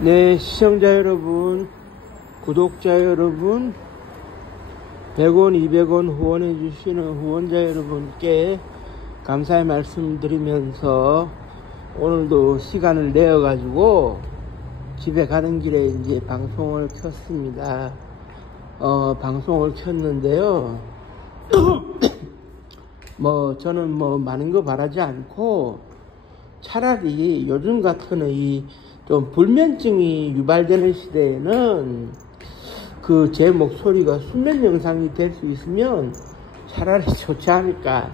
네, 시청자 여러분, 구독자 여러분, 100원, 200원 후원해 주시는 후원자 여러분께 감사의 말씀드리면서 오늘도 시간을 내어 가지고 집에 가는 길에 이제 방송을 켰습니다. 방송을 켰는데요. 저는 많은 거 바라지 않고 차라리 요즘 같은 이 좀 불면증이 유발되는 시대에는 제 목소리가 수면 영상이 될 수 있으면 차라리 좋지 않을까.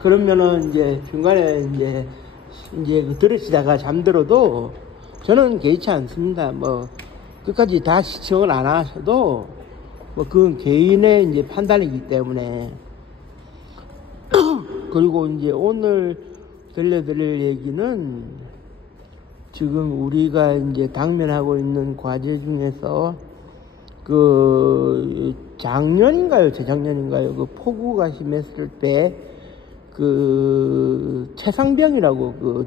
그러면은 이제 중간에 이제 들으시다가 잠들어도 저는 개의치 않습니다. 끝까지 다 시청을 안 하셔도 그건 개인의 이제 판단이기 때문에. 그리고 이제 오늘 들려드릴 얘기는 지금 우리가 이제 당면하고 있는 과제 중에서 작년인가요? 재작년인가요? 폭우가 심했을 때 최상병이라고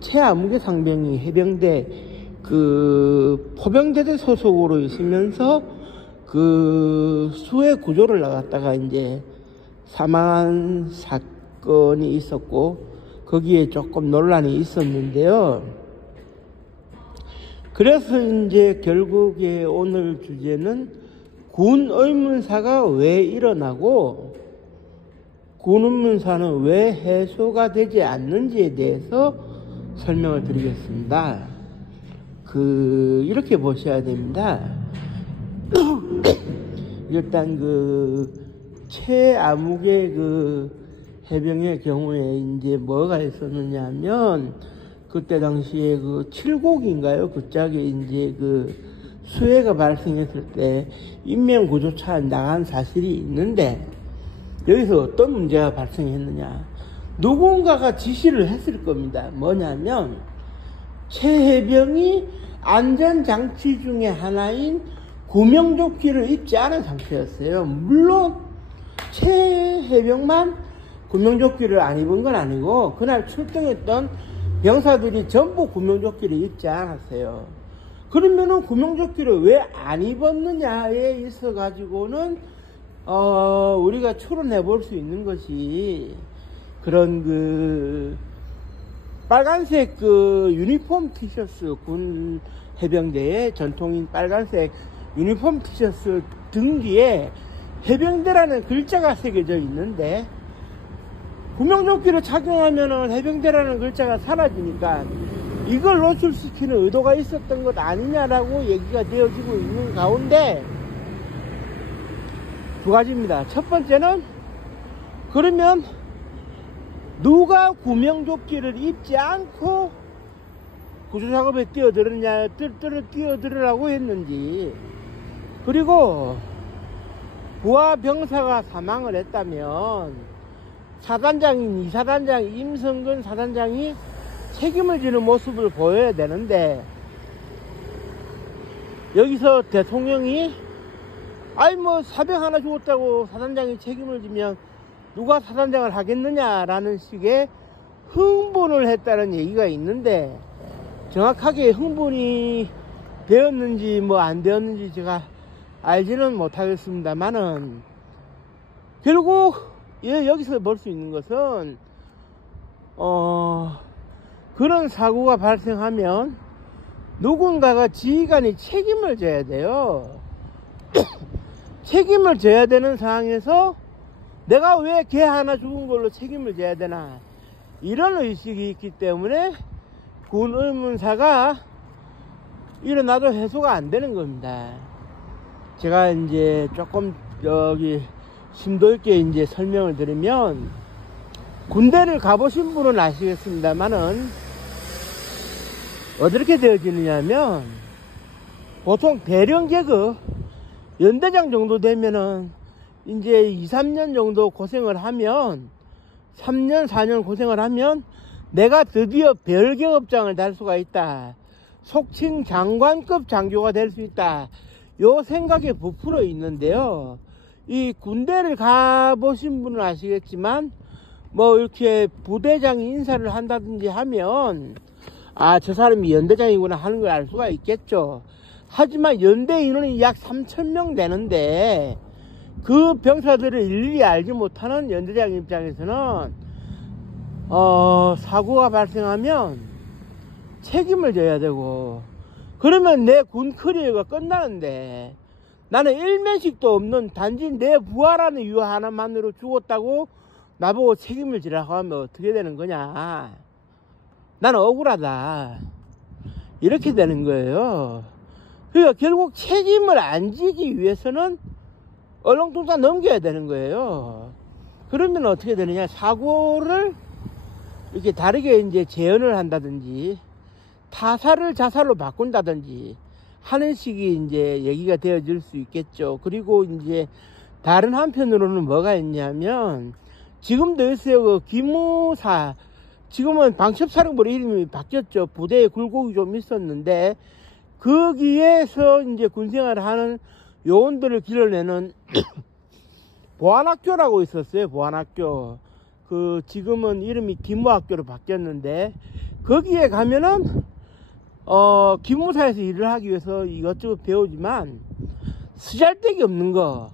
최아무개 상병이 해병대 포병대대 소속으로 있으면서 수해 구조를 나갔다가 이제 사망한 사건이 있었고 거기에 조금 논란이 있었는데요. 그래서 이제 결국에 오늘 주제는 군 의문사가 왜 일어나고 군 의문사는 왜 해소가 되지 않는지에 대해서 설명을 드리겠습니다. 이렇게 보셔야 됩니다. 일단 최아무개 해병의 경우에 이제 뭐가 있었느냐 하면 그때 당시에 7곡인가요? 그짝에 이제 수해가 발생했을 때 인명구조차 나간 사실이 있는데 여기서 어떤 문제가 발생했느냐. 누군가가 지시를 했을 겁니다. 뭐냐면 최해병이 안전장치 중에 하나인 구명조끼를 입지 않은 상태였어요. 물론 최해병만 구명조끼를 안 입은 건 아니고 그날 출동했던 병사들이 전부 구명조끼를 입지 않았어요. 그러면은 구명조끼를 왜 안 입었느냐에 있어 가지고는 우리가 추론해 볼 수 있는 것이 그런 빨간색 유니폼 티셔츠, 군 해병대의 전통인 빨간색 유니폼 티셔츠 등 뒤에 해병대라는 글자가 새겨져 있는데 구명조끼를 착용하면은 해병대라는 글자가 사라지니까 이걸 노출시키는 의도가 있었던 것 아니냐라고 얘기가 되어지고 있는 가운데 두 가지입니다. 첫 번째는 그러면 누가 구명조끼를 입지 않고 구조작업에 뛰어들으라고 했는지, 그리고 부하 병사가 사망을 했다면 사단장인 이사단장 임성근 사단장이 책임을 지는 모습을 보여야 되는데 여기서 대통령이 사병 하나 죽었다고 사단장이 책임을 지면 누가 사단장을 하겠느냐라는 식의 흥분을 했다는 얘기가 있는데 정확하게 흥분이 되었는지 안 되었는지 제가 알지는 못하겠습니다만은 결국 여기서 볼 수 있는 것은 그런 사고가 발생하면 누군가가 지휘관이 책임을 져야 돼요. 책임을 져야 되는 상황에서 내가 왜 개 하나 죽은 걸로 책임을 져야 되나, 이런 의식이 있기 때문에 군 의문사가 일어나도 해소가 안 되는 겁니다. 제가 이제 조금 심도 있게 이제 설명을 드리면, 군대를 가보신 분은 아시겠습니다만은 어떻게 되어지느냐면 보통 대령 계급 연대장 정도 되면은 이제 2, 3년 정도 고생을 하면 3년, 4년 고생을 하면 내가 드디어 별계급장을 달 수가 있다. 속칭 장관급 장교가 될 수 있다. 요 생각에 부풀어 있는데요. 이 군대를 가보신 분은 아시겠지만 이렇게 부대장이 인사를 한다든지 하면 아, 저 사람이 연대장이구나 하는 걸 알 수가 있겠죠. 하지만 연대 인원이 약 3,000명 되는데 그 병사들을 일일이 알지 못하는 연대장 입장에서는 사고가 발생하면 책임을 져야 되고, 그러면 내 군 커리어가 끝나는데 나는 일면식도 없는 단지 내 부하라는 이유 하나만으로 죽었다고 나보고 책임을 지라고 하면 어떻게 되는 거냐. 나는 억울하다. 이렇게 되는 거예요. 그러니까 결국 책임을 안 지기 위해서는 얼렁뚱땅 넘겨야 되는 거예요. 그러면 어떻게 되느냐. 사고를 이렇게 다르게 이제 재현을 한다든지 타사를 자살로 바꾼다든지 하는 식이 이제 얘기가 되어질 수 있겠죠. 그리고 이제 다른 한편으로는 뭐가 있냐면, 지금도 있어요. 그 기무사, 지금은 방첩사령부로 이름이 바뀌었죠. 부대에 굴곡이 좀 있었는데 거기에서 이제 군생활을 하는 요원들을 길러내는 보안학교라고 있었어요. 보안학교. 그 지금은 이름이 기무학교로 바뀌었는데, 거기에 가면은 기무사에서 일을 하기 위해서 이것저것 배우지만 쓰잘데기 없는 거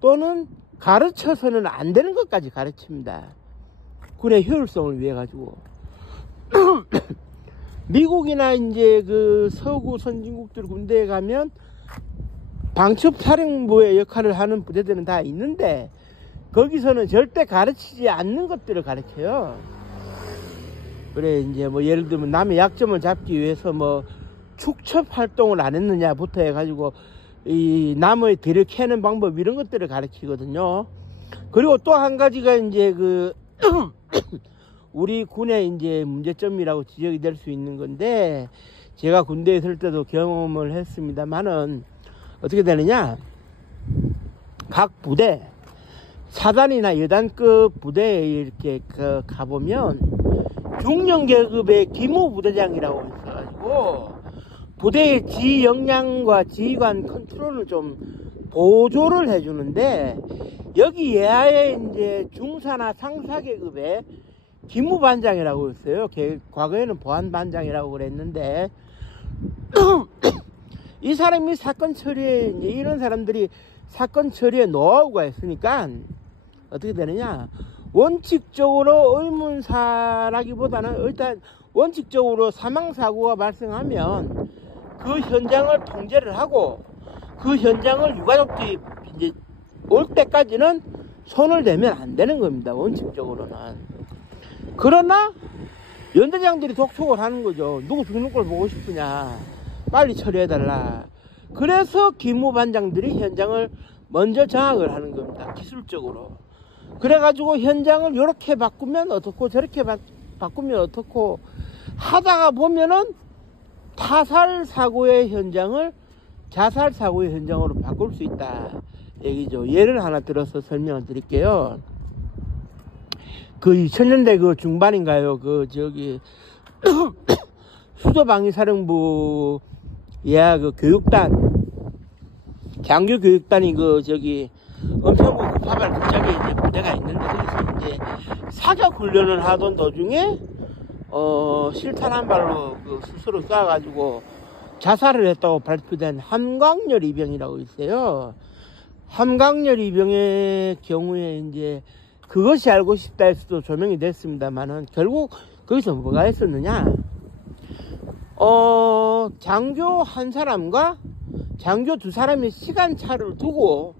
또는 가르쳐서는 안 되는 것까지 가르칩니다. 군의 효율성을 위해 가지고. 미국이나 이제 그 서구 선진국들 군대에 가면 방첩사령부의 역할을 하는 부대들은 다 있는데 거기서는 절대 가르치지 않는 것들을 가르쳐요. 그래, 이제 뭐 예를 들면 남의 약점을 잡기 위해서 뭐 축첩 활동을 안 했느냐부터 해가지고 이 나무의 뒤를 캐는 방법, 이런 것들을 가르치거든요. 그리고 또 한 가지가 이제 그 우리 군의 이제 문제점이라고 지적이 될 수 있는 건데, 제가 군대에 있을 때도 경험을 했습니다만은 어떻게 되느냐. 각 부대, 사단이나 여단급 부대에 이렇게 가보면 중령계급의 기무부대장이라고 있어가지고 부대의 지휘 역량과 지휘관 컨트롤을 좀 보조를 해주는데, 여기 예하에 이제 중사나 상사계급의 기무반장이라고 있어요. 과거에는 보안반장이라고 그랬는데 이 사람이 사건 처리에, 이제 이런 사람들이 사건 처리에 노하우가 있으니까 어떻게 되느냐. 원칙적으로 의문사라기보다는 일단 원칙적으로 사망사고가 발생하면 그 현장을 통제를 하고 그 현장을 유가족들이 이제 올 때까지는 손을 대면 안 되는 겁니다. 원칙적으로는. 그러나 연대장들이 독촉을 하는 거죠. 누구 죽는 걸 보고 싶으냐, 빨리 처리해달라. 그래서 기무반장들이 현장을 먼저 장악을 하는 겁니다. 기술적으로. 그래가지고 현장을 이렇게 바꾸면 어떻고 저렇게 바꾸면 어떻고 하다가 보면은 타살사고의 현장을 자살사고의 현장으로 바꿀 수 있다 얘기죠. 예를 하나 들어서 설명을 드릴게요. 그 2000년대 그 중반인가요? 그 저기 수도방위사령부 예하 그 교육단, 장교교육단이 그 저기 은평구 구파발 근처에 이제 부대가 있는데, 거기서 이제 사격 훈련을 하던 도중에 실탄 한 발로 그 스스로 쏴가지고 자살을 했다고 발표된 함광열 이병이라고 있어요. 함광열 이병의 경우에 이제 그것이 알고 싶다 해서도 조명이 됐습니다만은 결국 거기서 뭐가 했었느냐. 장교 한 사람과 장교 두 사람의 시간차를 두고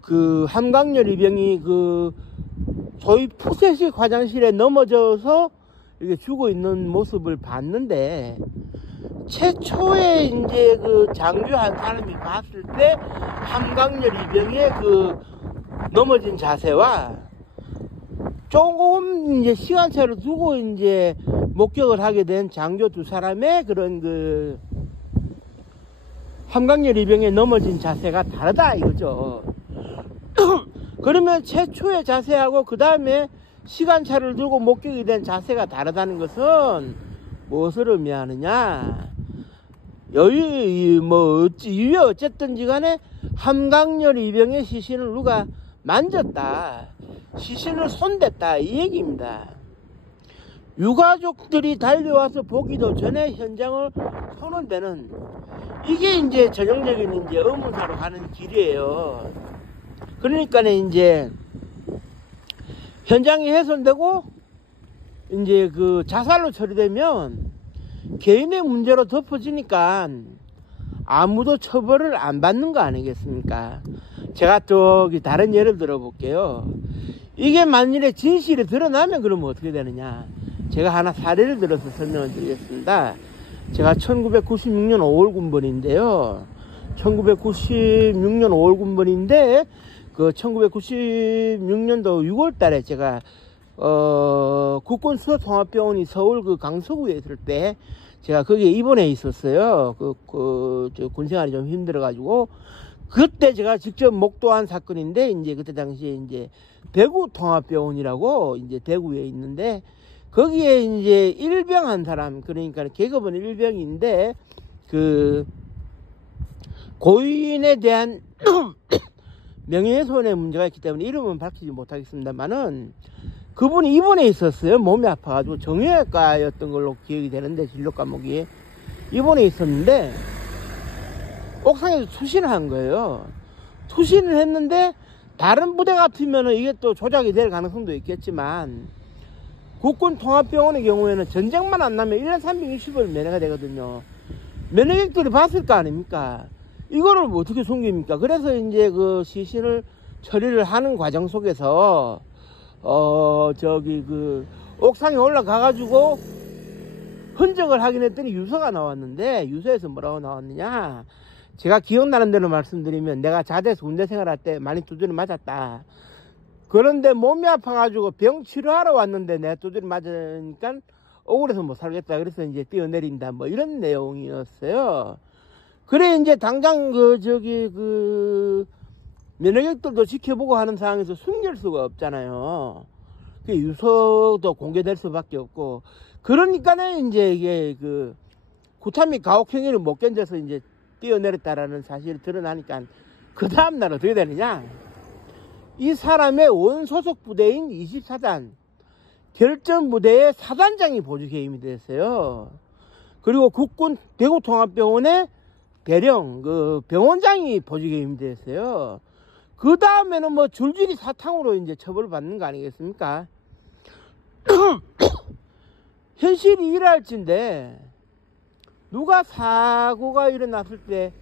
그 함광열 이병이 그 소위 푸세식 화장실에 넘어져서 이렇게 죽어 있는 모습을 봤는데, 최초에 이제 그 장교 한 사람이 봤을 때 함광열 이병의 그 넘어진 자세와 조금 이제 시간차를 두고 이제 목격을 하게 된 장교 두 사람의 그런 그 함광열 이병의 넘어진 자세가 다르다 이거죠. 그러면 최초의 자세하고 그 다음에 시간차를 두고 목격이 된 자세가 다르다는 것은 무엇을 의미하느냐. 이유에 어쨌든지 간에 함광열 이병의 시신을 누가 만졌다, 시신을 손댔다, 이 얘기입니다. 유가족들이 달려와서 보기도 전에 현장을 선언되는, 이게 이제 전형적인 이제 의문사로 가는 길이에요. 그러니까 이제 현장이 훼손되고 이제 그 자살로 처리되면 개인의 문제로 덮어지니까 아무도 처벌을 안 받는 거 아니겠습니까? 제가 저기 다른 예를 들어 볼게요. 이게 만일에 진실이 드러나면 그러면 어떻게 되느냐? 제가 하나 사례를 들어서 설명을 드리겠습니다. 제가 1996년 5월 군번인데요. 1996년 5월 군번인데 그 1996년도 6월 달에 제가 국군수소통합병원이 서울 그 강서구에 있을 때 제가 거기에 입원해 있었어요. 저 군생활이 좀 힘들어가지고. 그때 제가 직접 목도한 사건인데, 이제 그때 당시에 이제 대구통합병원이라고 이제 대구에 있는데, 거기에 이제 일병한 사람, 그러니까 계급은 일병인데, 그 고인에 대한 명예훼손의 문제가 있기 때문에 이름은 밝히지 못하겠습니다만은, 그분이 입원해 있었어요. 몸이 아파가지고 정형외과였던 걸로 기억이 되는데, 진료 과목이 입원해 있었는데 옥상에서 투신을 한 거예요. 투신을 했는데 다른 부대 같으면은 이게 또 조작이 될 가능성도 있겠지만, 국군통합병원의 경우에는 전쟁만 안 나면 1년 360일 면회가 되거든요. 면회객들이 봤을 거 아닙니까? 이거를 뭐 어떻게 숨깁니까? 그래서 이제 그 시신을 처리를 하는 과정 속에서 저기 그 옥상에 올라가가지고 흔적을 확인했더니 유서가 나왔는데, 유서에서 뭐라고 나왔느냐? 제가 기억나는 대로 말씀드리면, 내가 자대에서 군대 생활할 때 많이 두드려 맞았다. 그런데 몸이 아파가지고 병 치료하러 왔는데 내가 두드려 맞으니까 억울해서 못 살겠다. 그래서 이제 뛰어내린다. 뭐 이런 내용이었어요. 그래 이제 당장 면허객들도 지켜보고 하는 상황에서 숨길 수가 없잖아요. 그 유서도 공개될 수밖에 없고, 그러니까는 이제 이게 그 구타 및 가혹 행위를 못 견뎌서 이제 뛰어내렸다라는 사실이 드러나니까, 그 다음날 어떻게 되느냐? 이 사람의 원소속 부대인 24단 결전 부대의 사단장이 보조 개임이 됐어요. 그리고 국군 대구통합병원의 대령 그 병원장이 보조 개임이 됐어요. 그 다음에는 뭐 줄줄이 사탕으로 이제 처벌을 받는 거 아니겠습니까? 현실이 일할진데 누가 사고가 일어났을 때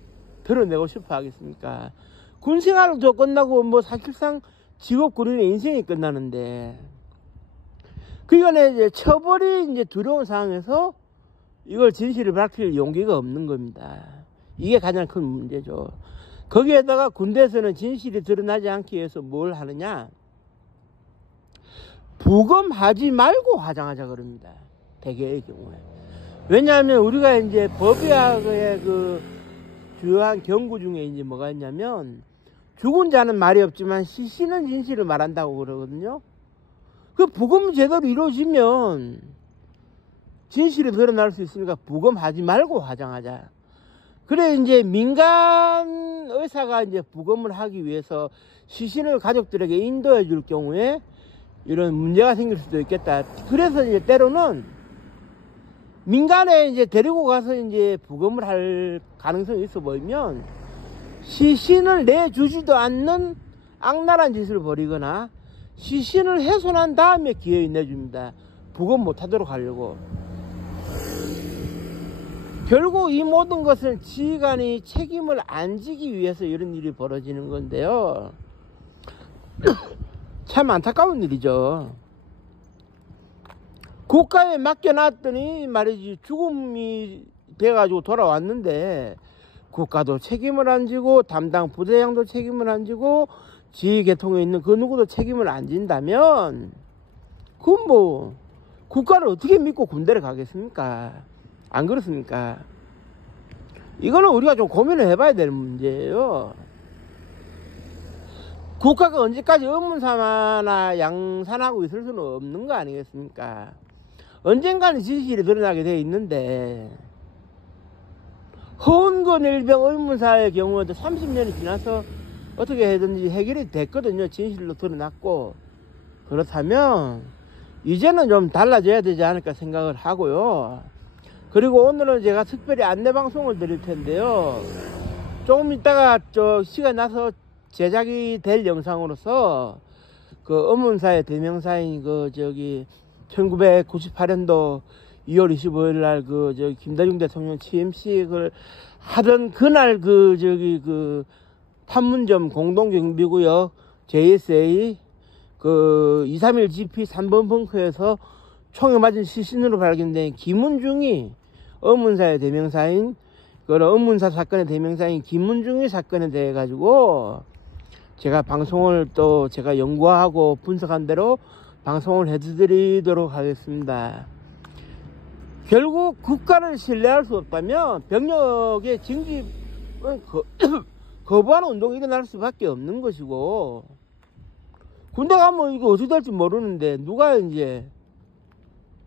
드러내고 싶어 하겠습니까? 군생활도 끝나고 뭐 사실상 직업군인의 인생이 끝나는데, 그러니까 이제 처벌이 이제 두려운 상황에서 이걸 진실을 밝힐 용기가 없는 겁니다. 이게 가장 큰 문제죠. 거기에다가 군대에서는 진실이 드러나지 않기 위해서 뭘 하느냐? 부검하지 말고 화장하자 그럽니다. 대개의 경우에. 왜냐하면 우리가 이제 법의학의 그 주요한 경구 중에 이제 뭐가 있냐면, 죽은 자는 말이 없지만 시신은 진실을 말한다고 그러거든요. 그 부검이 제대로 이루어지면 진실이 드러날 수 있으니까 부검하지 말고 화장하자. 그래 이제 민간 의사가 이제 부검을 하기 위해서 시신을 가족들에게 인도해 줄 경우에 이런 문제가 생길 수도 있겠다. 그래서 이제 때로는 민간에 이제 데리고 가서 이제 부검을 할 가능성이 있어 보이면 시신을 내주지도 않는 악랄한 짓을 벌이거나 시신을 훼손한 다음에 기어이 내줍니다. 부검 못하도록 하려고. 결국 이 모든 것은 지휘관이 책임을 안 지기 위해서 이런 일이 벌어지는 건데요. 참 안타까운 일이죠. 국가에 맡겨놨더니 말이지 죽음이 돼가지고 돌아왔는데 국가도 책임을 안 지고 담당 부대장도 책임을 안 지고 지휘계통에 있는 그 누구도 책임을 안 진다면 그건 뭐 국가를 어떻게 믿고 군대를 가겠습니까? 안 그렇습니까? 이거는 우리가 좀 고민을 해봐야 될 문제예요. 국가가 언제까지 의문사나 양산하고 있을 수는 없는 거 아니겠습니까? 언젠가는 진실이 드러나게 돼 있는데, 허은건 일병 의문사의 경우에도 30년이 지나서 어떻게 해든지 해결이 됐거든요. 진실로 드러났고. 그렇다면 이제는 좀 달라져야 되지 않을까 생각을 하고요. 그리고 오늘은 제가 특별히 안내방송을 드릴 텐데요. 조금 있다가 시간 나서 제작이 될 영상으로서 그 의문사의 대명사인 1998년도 2월 25일 날 김대중 대통령 취임식을 하던 그날 판문점 공동경비구역 JSA 231 GP 3번 벙커에서 총에 맞은 시신으로 발견된 김은중이 의문사의 대명사인 의문사 사건의 대명사인 김은중이 사건에 대해 가지고 제가 방송을 또 제가 연구하고 분석한 대로 방송을 해드리도록 하겠습니다. 결국 국가를 신뢰할 수 없다면 병력의 징집을 거부하는 운동이 일어날 수밖에 없는 것이고, 군대 가면 이거 어떻게 될지 모르는데 누가 이제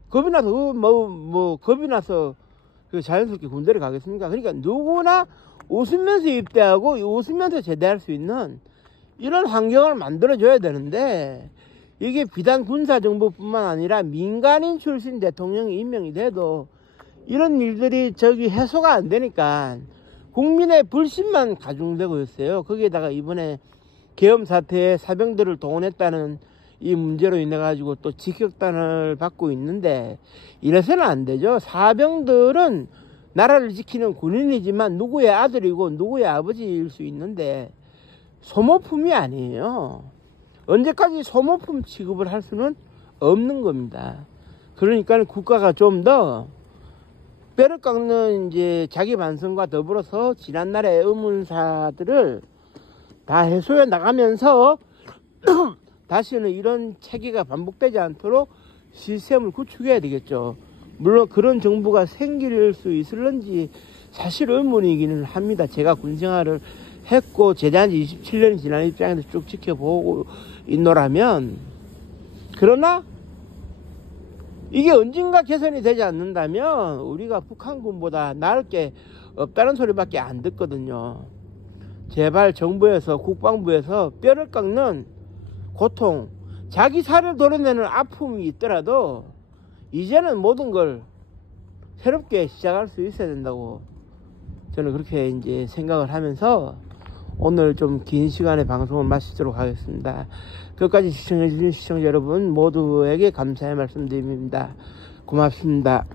겁이 나서 겁이 나서 자연스럽게 군대를 가겠습니까? 그러니까 누구나 웃으면서 입대하고 웃으면서 제대할 수 있는 이런 환경을 만들어줘야 되는데, 이게 비단 군사정부뿐만 아니라 민간인 출신 대통령이 임명이 돼도 이런 일들이 해소가 안 되니까 국민의 불신만 가중되고 있어요. 거기에다가 이번에 계엄 사태에 사병들을 동원했다는 이 문제로 인해 가지고 또 직격탄을 받고 있는데, 이래서는 안 되죠. 사병들은 나라를 지키는 군인이지만 누구의 아들이고 누구의 아버지일 수 있는데 소모품이 아니에요. 언제까지 소모품 취급을 할 수는 없는 겁니다. 그러니까 국가가 좀 더 뼈를 깎는 이제 자기 반성과 더불어서 지난날의 의문사들을 다 해소해 나가면서 다시는 이런 체계가 반복되지 않도록 시스템을 구축해야 되겠죠. 물론 그런 정부가 생길 수 있을런지 사실 의문이기는 합니다. 제가 군생활을 했고 제대한 지 27년이 지난 입장에서 쭉 지켜보고 있노라면, 그러나 이게 언젠가 개선이 되지 않는다면 우리가 북한군보다 나을 게 없다는 소리밖에 안 듣거든요. 제발 정부에서 국방부에서 뼈를 깎는 고통, 자기 살을 도려내는 아픔이 있더라도 이제는 모든 걸 새롭게 시작할 수 있어야 된다고 저는 그렇게 이제 생각을 하면서 오늘 좀 긴 시간의 방송을 마치도록 하겠습니다. 끝까지 시청해주신 시청자 여러분 모두에게 감사의 말씀드립니다. 고맙습니다.